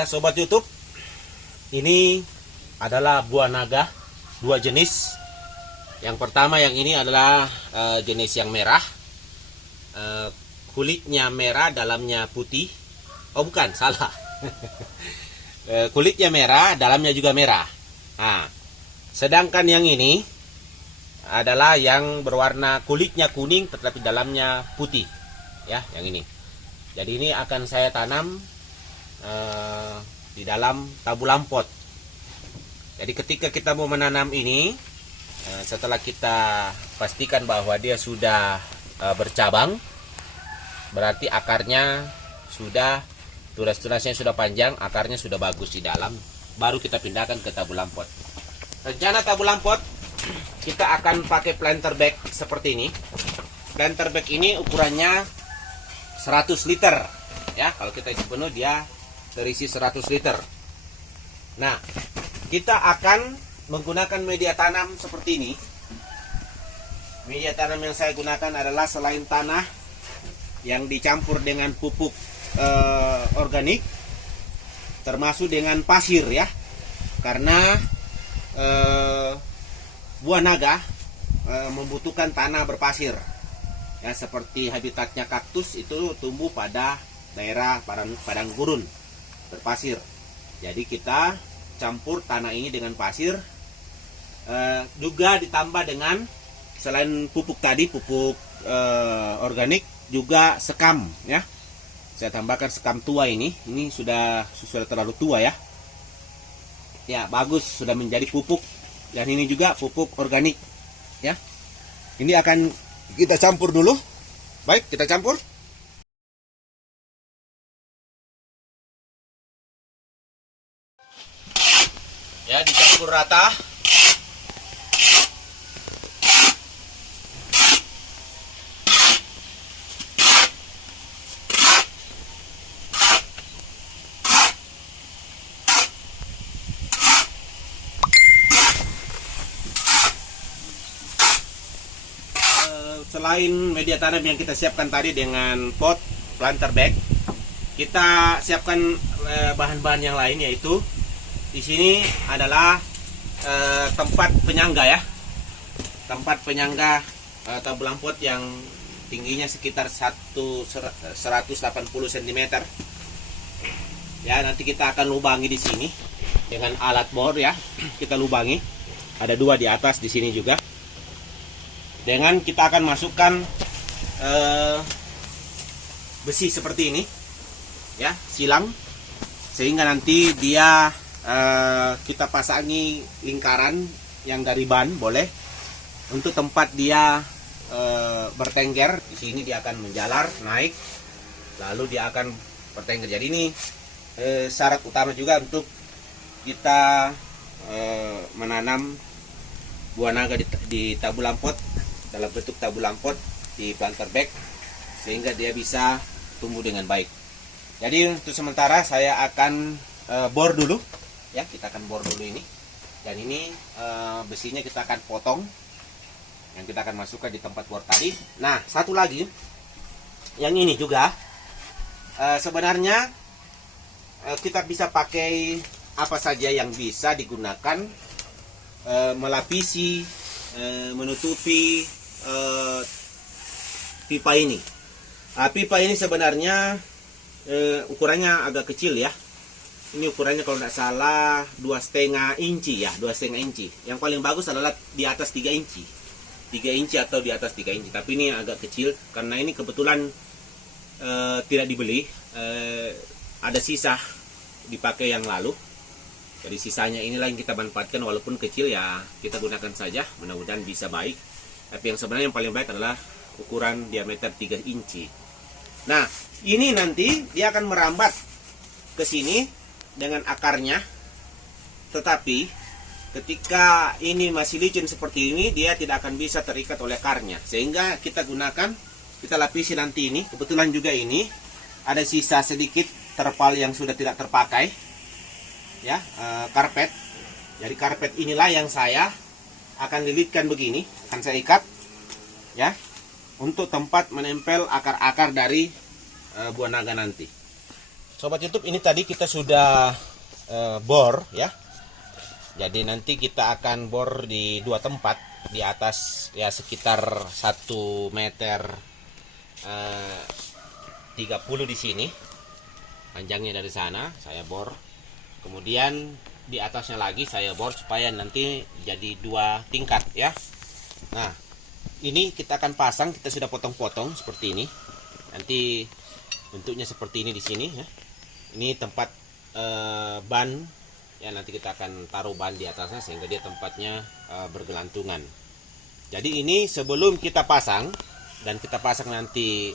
Ya sobat YouTube, ini adalah buah naga dua jenis. Yang pertama yang ini adalah jenis yang merah, kulitnya merah, dalamnya putih. Oh bukan, salah. Kulitnya merah, dalamnya juga merah. Nah, sedangkan yang ini adalah yang berwarna kulitnya kuning tetapi dalamnya putih. Ya, yang ini. Jadi ini akan saya tanam di dalam tabulam pot. Jadi ketika kita mau menanam ini, setelah kita pastikan bahwa dia sudah bercabang, berarti akarnya sudah, tunas-tunasnya sudah panjang, akarnya sudah bagus di dalam, baru kita pindahkan ke tabulam pot. Rencana tabulam pot, kita akan pakai planter bag seperti ini. Planter bag ini ukurannya 100 liter. Ya, kalau kita isi penuh dia terisi 100 liter. Nah, kita akan menggunakan media tanam seperti ini. Media tanam yang saya gunakan adalah selain tanah yang dicampur dengan pupuk organik, termasuk dengan pasir ya. Karena buah naga membutuhkan tanah berpasir. Ya, seperti habitatnya kaktus itu tumbuh pada daerah padang gurun berpasir. Jadi kita campur tanah ini dengan pasir, juga ditambah dengan selain pupuk tadi, pupuk organik, juga sekam ya. Saya tambahkan sekam tua ini sudah terlalu tua ya. Ya bagus, sudah menjadi pupuk. Dan ini juga pupuk organik ya. Ini akan kita campur dulu. Baik, kita campur. Ya, dicampur rata. Selain media tanam yang kita siapkan tadi dengan pot planter bag, kita siapkan bahan-bahan yang lain, yaitu di sini adalah tempat penyangga ya. Tempat penyangga tabulam pot yang tingginya sekitar 180 cm. Ya, nanti kita akan lubangi di sini dengan alat bor ya. Kita lubangi. Ada dua di atas di sini juga. Dengan kita akan masukkan besi seperti ini ya, silang, sehingga nanti dia kita pasangi lingkaran yang dari ban boleh. Untuk tempat dia bertengger, di sini dia akan menjalar naik, lalu dia akan bertengger. Jadi ini syarat utama juga untuk kita menanam buah naga di tabulam pot, dalam bentuk tabulam pot di planter bag, sehingga dia bisa tumbuh dengan baik. Jadi untuk sementara saya akan bor dulu ya, kita akan bor dulu ini. Dan ini besinya kita akan potong, yang kita akan masukkan di tempat bor tadi. Nah, satu lagi yang ini juga sebenarnya kita bisa pakai apa saja yang bisa digunakan melapisi, menutupi pipa ini. Pipa ini sebenarnya ukurannya agak kecil ya. Ini ukurannya kalau tidak salah 2,5 inci ya, 2,5 inci. Yang paling bagus adalah di atas 3 inci. 3 inci atau di atas 3 inci. Tapi ini agak kecil karena ini kebetulan tidak dibeli. Ada sisa dipakai yang lalu. Jadi sisanya inilah yang kita manfaatkan, walaupun kecil ya kita gunakan saja. Mudah-mudahan bisa baik. Tapi yang sebenarnya yang paling baik adalah ukuran diameter 3 inci. Nah, ini nanti dia akan merambat ke sini dengan akarnya. Tetapi ketika ini masih licin seperti ini, dia tidak akan bisa terikat oleh akarnya. Sehingga kita gunakan, kita lapisi nanti ini. Kebetulan juga ini ada sisa sedikit terpal yang sudah tidak terpakai. Ya, karpet. Jadi karpet inilah yang saya akan lilitkan begini, akan saya ikat ya, untuk tempat menempel akar-akar dari buah naga nanti. Sobat YouTube, ini tadi kita sudah bor ya. Jadi nanti kita akan bor di dua tempat, di atas ya sekitar 1 meter 30 di sini. Panjangnya dari sana saya bor. Kemudian di atasnya lagi saya bor supaya nanti jadi 2 tingkat ya. Nah, ini kita akan pasang, kita sudah potong-potong seperti ini. Nanti bentuknya seperti ini di sini ya. Ini tempat ban ya, nanti kita akan taruh ban di atasnya sehingga dia tempatnya bergelantungan. Jadi ini sebelum kita pasang, dan kita pasang nanti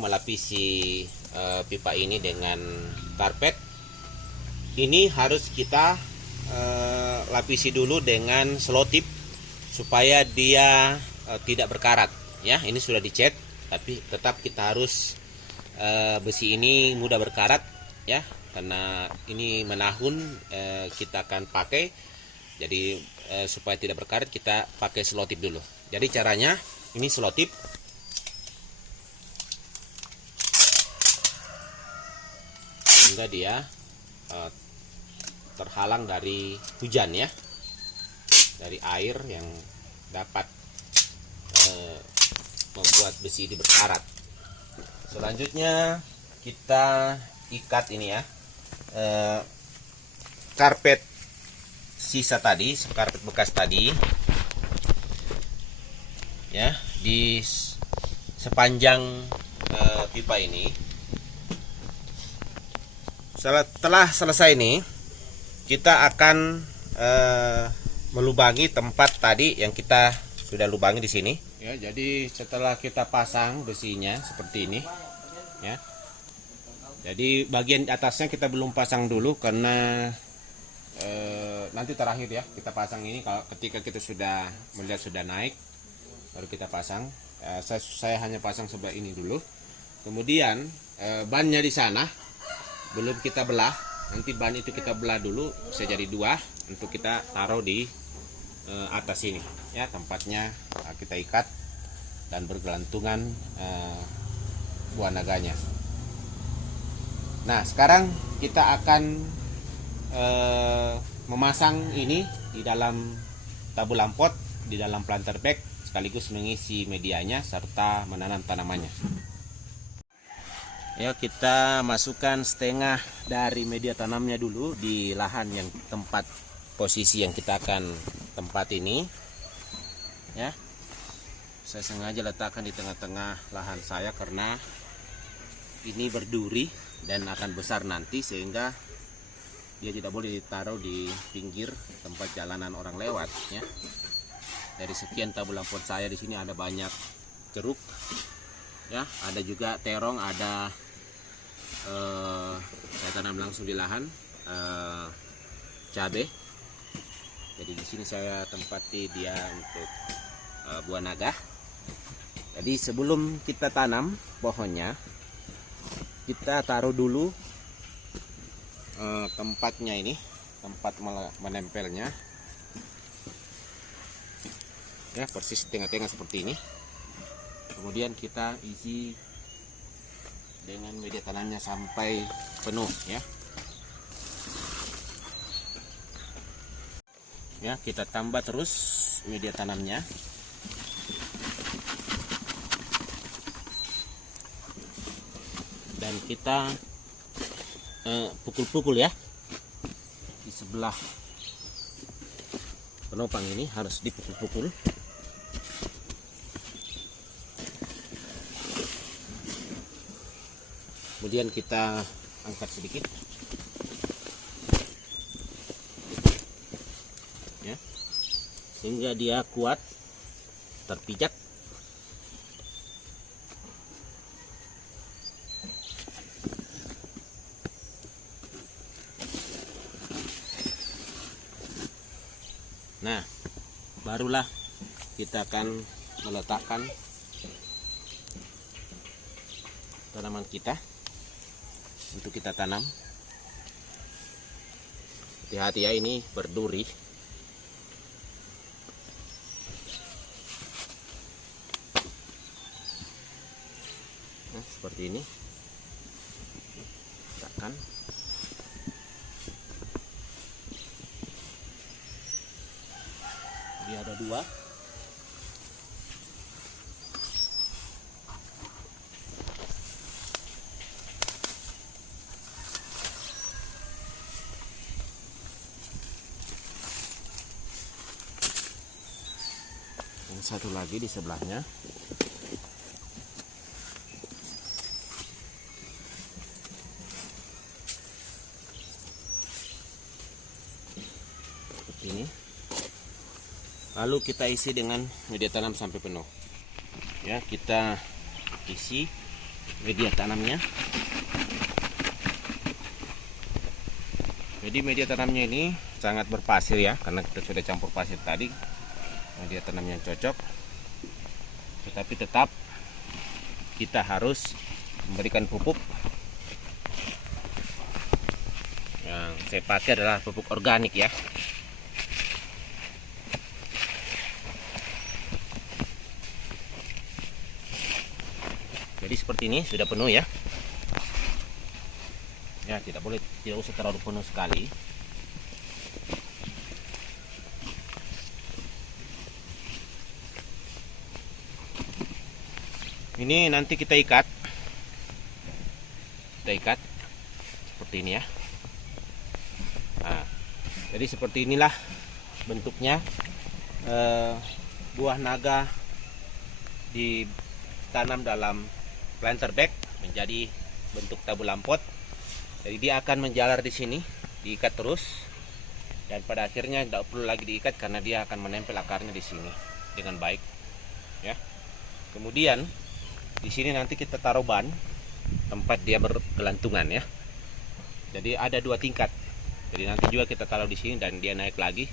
melapisi pipa ini dengan karpet, ini harus kita lapisi dulu dengan selotip supaya dia tidak berkarat ya. Ini sudah dicat, tapi tetap kita harus besi ini mudah berkarat ya, karena ini menahun kita akan pakai. Jadi supaya tidak berkarat kita pakai selotip dulu. Jadi caranya ini selotip sehingga dia terhalang dari hujan ya, dari air yang dapat membuat besi ini berkarat. Selanjutnya kita ikat ini ya, karpet sisa tadi, karpet bekas tadi ya, di sepanjang pipa ini. Setelah selesai ini, kita akan melubangi tempat tadi yang kita sudah lubangi di sini ya. Jadi setelah kita pasang besinya seperti ini ya, jadi bagian atasnya kita belum pasang dulu karena nanti terakhir ya kita pasang ini. Kalau ketika kita sudah melihat sudah naik baru kita pasang. Saya hanya pasang sebelah ini dulu, kemudian bannya di sana belum kita belah. Nanti ban itu kita belah dulu, bisa jadi 2 untuk kita taruh di atas ini ya, tempatnya kita ikat dan bergelantungan buah naganya. Nah, sekarang kita akan memasang ini di dalam tabulam pot, di dalam planter bag, sekaligus mengisi medianya serta menanam tanamannya. Ya, kita masukkan setengah dari media tanamnya dulu di lahan yang tempat posisi yang kita akan tempat ini ya. Saya sengaja letakkan di tengah-tengah lahan saya karena ini berduri dan akan besar nanti, sehingga dia tidak boleh ditaruh di pinggir tempat jalanan orang lewat ya. Dari sekian tabulam pot saya di sini ada banyak jeruk ya, ada juga terong, ada saya tanam langsung di lahan cabai. Jadi di sini saya tempati dia untuk buah naga. Jadi sebelum kita tanam pohonnya, kita taruh dulu tempatnya ini, tempat menempelnya ya, persis tengah-tengah seperti ini. Kemudian kita isi dengan media tanamnya sampai penuh ya. Ya, kita tambah terus media tanamnya. Dan kita pukul-pukul ya. Di sebelah penopang ini harus dipukul-pukul. Kemudian kita angkat sedikit ya, sehingga dia kuat terpijak. Nah, barulah kita akan meletakkan tanaman kita untuk kita tanam. Hati-hati ya, ini berduri. Nah, seperti ini. tekan. Jadi ada dua. Yang satu lagi di sebelahnya. Seperti ini. Lalu kita isi dengan media tanam sampai penuh. Ya, kita isi media tanamnya. Jadi media tanamnya ini sangat berpasir ya, karena kita sudah campur pasir tadi. Media tanam yang cocok, tetapi tetap kita harus memberikan pupuk. Yang saya pakai adalah pupuk organik ya. Jadi seperti ini sudah penuh ya. Ya, tidak usah terlalu penuh sekali. Ini nanti kita ikat seperti ini ya. Nah, jadi seperti inilah bentuknya buah naga ditanam dalam planter bag menjadi bentuk tabu lampot. Jadi dia akan menjalar di sini, diikat terus, dan pada akhirnya tidak perlu lagi diikat karena dia akan menempel akarnya di sini dengan baik ya. Kemudian di sini nanti kita taruh ban tempat dia bergelantungan ya. Jadi ada dua tingkat. Jadi nanti juga kita taruh di sini dan dia naik lagi,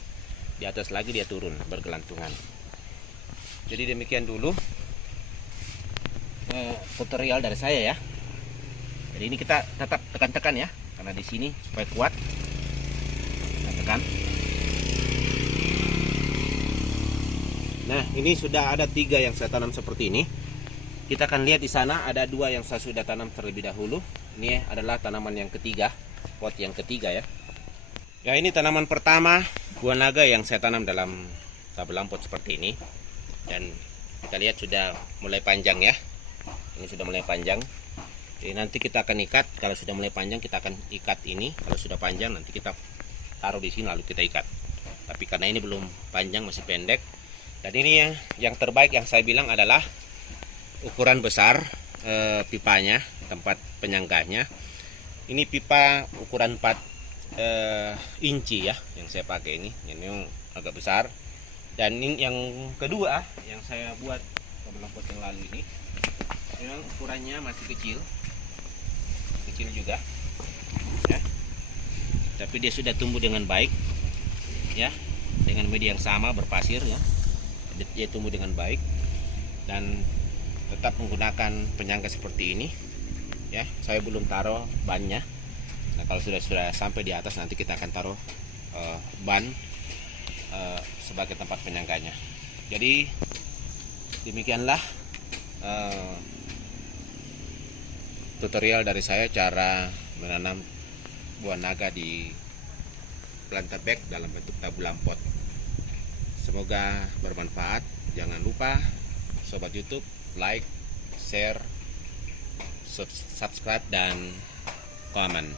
di atas lagi dia turun bergelantungan. Jadi demikian dulu tutorial dari saya ya. Jadi ini kita tetap tekan-tekan ya, karena di sini supaya kuat. Kita tekan. Nah, ini sudah ada 3 yang saya tanam seperti ini. Kita akan lihat di sana ada 2 yang saya sudah tanam terlebih dahulu. Ini adalah tanaman yang ketiga, pot yang ketiga ya. Ya, ini tanaman pertama buah naga yang saya tanam dalam tabelang pot seperti ini. Dan kita lihat sudah mulai panjang ya. Ini sudah mulai panjang. Jadi nanti kita akan ikat. Kalau sudah mulai panjang kita akan ikat ini. Kalau sudah panjang nanti kita taruh di sini lalu kita ikat. Tapi karena ini belum panjang, masih pendek. Dan ini yang terbaik yang saya bilang adalah ukuran besar pipanya, tempat penyanggahnya. Ini pipa ukuran 4 inci ya yang saya pakai ini. Ini agak besar. Dan ini yang kedua yang saya buat tabelang pot yang lalu ini, memang ukurannya masih kecil juga ya. Tapi dia sudah tumbuh dengan baik ya, dengan media yang sama berpasir ya. Dia tumbuh dengan baik dan tetap menggunakan penyangga seperti ini ya. Saya belum taruh bannya. Nah, kalau sudah sampai di atas nanti kita akan taruh ban sebagai tempat penyangganya. Jadi demikianlah tutorial dari saya cara menanam buah naga di planter bag dalam bentuk tabulam pot. Semoga bermanfaat. Jangan lupa sobat YouTube like, share, subscribe dan komen.